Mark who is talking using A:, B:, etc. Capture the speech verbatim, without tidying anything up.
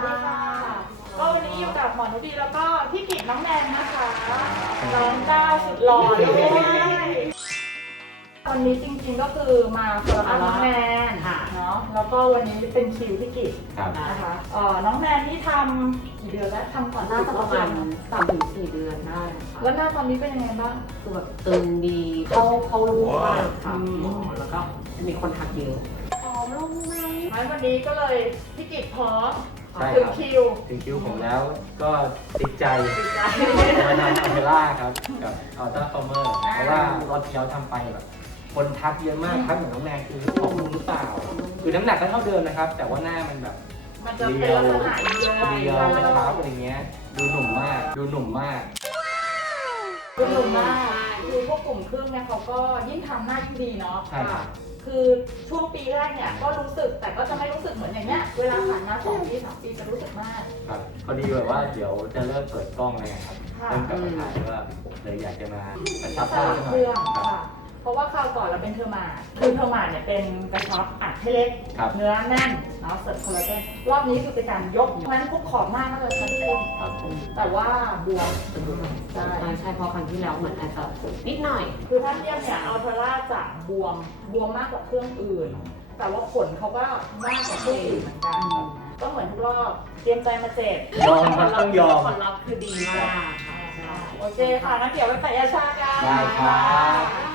A: ดีค่ะก็วันนี้อยู่กับหมอนุดีแล้วก็พี่กิตน้องแนนนะคะน้องก้าวสุดหล่อเลยวันนี้จริงๆก็คือมาคนละน้องแนนเนาะแล้วก็วันนี้เป็นคิวพี่กิตนะคะเอ่อน้องแนนที่ทำกี่เดือนแล้วทำก่อนหน้า
B: น่าจะประมาณสามถึงสี่เดือนได้ค่ะ
A: แล้วหน้าตอนนี้เป็นยังไงบ้าง
B: คือแบบตึงดีเขาเขารู้มากค่ะหมอแล้วก็มีคนทักเยอะ
A: พร้อมลงไหมวันนี้ก็เลยพี่กิตพร้อม
C: ถึ
A: งคิว
C: ถึงคิวผมแล้วก็ติดใจมาทำอัลเทล่าครับกับอัลต้าฟอร์เมอร์เพราะว่ารอบที่เราทำไปแบบคนทักเยอะมากทักเหมือนน้องแนนคือผอมลงหรือเปล่าคือน้ำหนักก็เท่าเดิมนะครับแต่ว่าหน้ามันแบบ
A: มันจะเป็นลักษณะเดียว
C: เดียวกระชับอะไรเงี้ยดูหนุ่มมากดูหนุ่มมาก
A: ดูหนุ่มมากคือพวกกลุ่มครึ่งเนี่ยเขาก็ยิ่งทำหน้ายิ่งดีเนาะคือช่วงปีแรกเนี่ยก็รู้สึกแต่ก็จะไม่รู้สึกเหมือนอย่างเงี้ยเวลาผ่านมาสองปีสามปีจะรู้สึกมาก
C: ครับพอดีแบบว่าเดี๋ยวจะเริ่มเปิดกล้องอะไรครับเริ่มกลับมาถ่ายว่าเลยอยากจะมากระชับหน้าหน่อย
A: เพราะว่าคราวก่อนเราเป็นเทอร์มาคือเทอร์มาเนี่ยเป็นกระชับอัดให้เล็กเนื้อแน่นเนาะเสริมคอลลาเจนรอบนี้คือเป็นการยกเพราะฉะนั้นพวกขอบหน้าก็จะชัดขึ้นแต่ว่าบวม
B: ใช่ใช่เพราะครั้งที่แล้วเหมือนอาจจะนิดหน่อย
A: คือถ้าเทียบเนี่ยอัลเทล่าจะบวมบวมมากกว่าเครื่องอื่นแต่ว่าผลเขาก็มากกว่าเครื่องอื่นเหมือนกันก็เหมือนทุกรอบเตรียมใจมาเจ็บ
C: ยอมมันต้องยอม
B: ผลลัพธ์คือดีมาก
A: โอเคค่ะงั้นเดี๋ยวไปใส่ยาชากัน
C: ได้ครับ